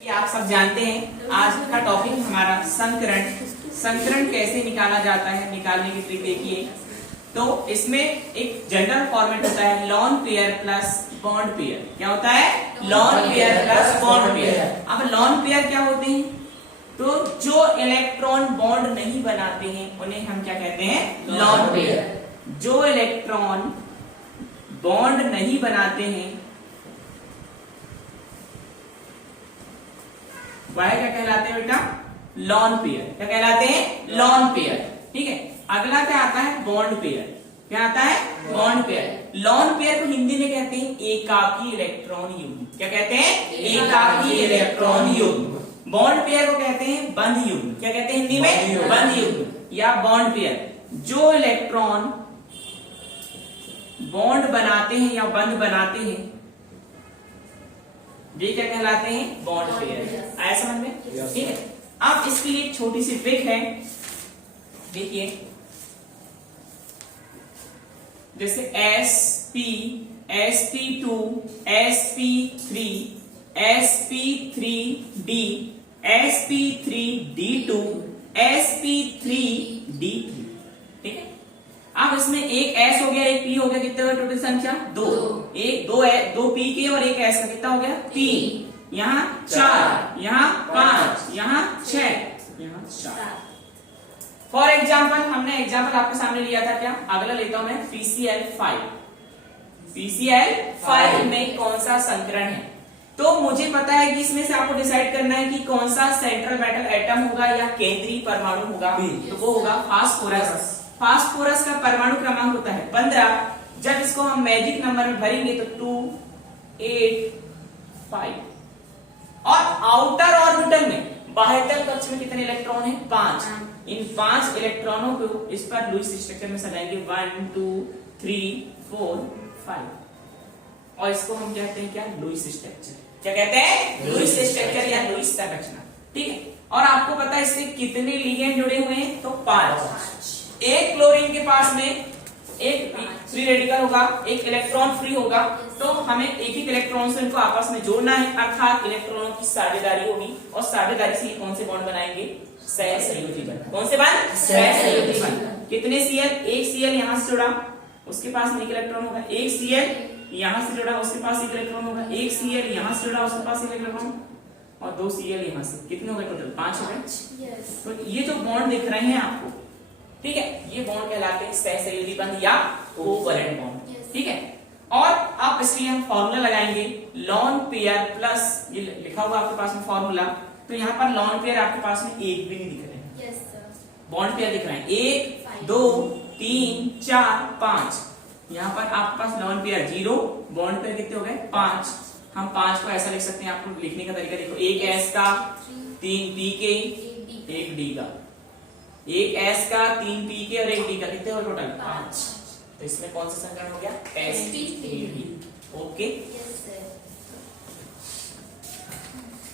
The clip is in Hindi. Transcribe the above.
कि आप सब जानते हैं आज का टॉपिक हमारा संकरण कैसे निकाला जाता है, निकालने की ट्रिक देखिए। तो इसमें एक जनरल फॉर्मेट होता है lone pair plus bond pair. क्या होता है? Lone pair plus bond pair. अब लॉन पेयर क्या होते हैं? तो जो इलेक्ट्रॉन बॉन्ड नहीं बनाते हैं उन्हें हम क्या कहते हैं? Lone pair. जो इलेक्ट्रॉन बॉन्ड नहीं बनाते हैं वह क्या कहलाते हैं बेटा? Lone pair. क्या कहलाते हैं? Lone pair. ठीक है। अगला क्या आता है? Bond pair. क्या आता है? Bond pair. लॉन पेयर को हिंदी में कहते हैं एकाकी इलेक्ट्रॉन युग्म। क्या कहते हैं? एकाकी इलेक्ट्रॉन युग्म। बॉन्ड पेयर को कहते हैं बंध युग्म। क्या कहते हैं हिंदी में? बंध युग्म या बॉन्ड पेयर। जो इलेक्ट्रॉन बॉन्ड बनाते हैं या बंध बनाते हैं ये क्या कहलाते हैं? Bond pair. आया समझ में? ठीक है। अब इसके लिए एक छोटी सी ट्रिक है, देखिए। जैसे sp sp2 sp3 sp3d sp3d2 sp3d3। ठीक है। अब इसमें एक s हो गया, एक p हो गया, कितने हुए टोटल संख्या? दो। एक दो p के और एक s का कितना हो गया? 3। यहाँ 4, यहाँ 5, यहाँ 6, यहाँ 4। फॉर एग्जाम्पल हमने एग्जाम्पल आपके सामने लिया था। क्या अगला लेता हूं मैं? PCl5। PCl5 में कौन सा संकरण है? तो मुझे पता है कि इसमें से आपको डिसाइड करना है कि कौन सा सेंट्रल मेटल एटम होगा या केंद्रीय परमाणु होगा। तो वो होगा फास्फोरस। फास्फोरस का परमाणु क्रमांक होता है 15। जब इसको हम मैजिक नंबर में भरेंगे तो 2, 8, 5। और आउटर ऑर्बिटल में बाह्यतल कक्ष में कितने इलेक्ट्रॉन हैं? 5। इन 5 इलेक्ट्रॉनों को इस पर लुईस स्ट्रक्चर में सजाएंगे 1, 2, 3, 4, 5। और इसको हम कहते हैं क्या? Lewis structure. क्या कहते हैं? लुईस स्ट्रक्चर या लुईस संरचना। ठीक है। और आपको पता है इससे कितने लिगेंड जुड़े हुए हैं? तो 5। एक क्लोरीन के पास में एक फ्री रेडिकल होगा, एक इलेक्ट्रॉन फ्री होगा। तो हमें एक एक इलेक्ट्रॉन से इनको आपस में जोड़ना है, अर्थात इलेक्ट्रॉनों की साझेदारी होगी। और साझेदारी से कौन से बॉन्ड बनाएंगे? सहसहयोगी बॉन्ड। कौन से बॉन्ड? सहसहयोगी बॉन्ड। कितने Cl? एक Cl यहां से जुड़ा, उसके पास में एक इलेक्ट्रॉन होगा। एक Cl यहां से जुड़ा, उसके पास एक इलेक्ट्रॉन होगा। एक Cl यहां से जुड़ा, उसके पास एक इलेक्ट्रॉन, और 2 Cl यहां से। कितने हो गए टोटल? 5 हो गए। तो ये जो बॉन्ड दिख रहे हैं आपको, ठीक है, ये बॉन्ड कहलाते हैं सहसहयोगी बंध या कोवैलेंट बॉन्ड। ठीक है। और अब इसलिए हम फॉर्मूला लगाएंगे लॉन पेयर प्लस, ये लिखा हुआ आपके पास में फॉर्मूला। तो यहाँ पर लॉन पेयर आपके पास में एक भी नहीं दिख रहे हैं, बॉन्ड पेयर दिख रहे हैं 1, 2, 3, 4, 5। यहाँ पर आपके पास लॉन पेयर 0, बॉन्ड पेयर कितने हो गए? 5। हम 5 को ऐसा लिख सकते हैं, आपको लिखने का तरीका देखो। एक S का, 3 P के, एक D का। एक S का, 3 P के और एक D का। कितने हो टोटल? 5। तो इसमें कौन सा संकरण हो गया? sp3d। ओके।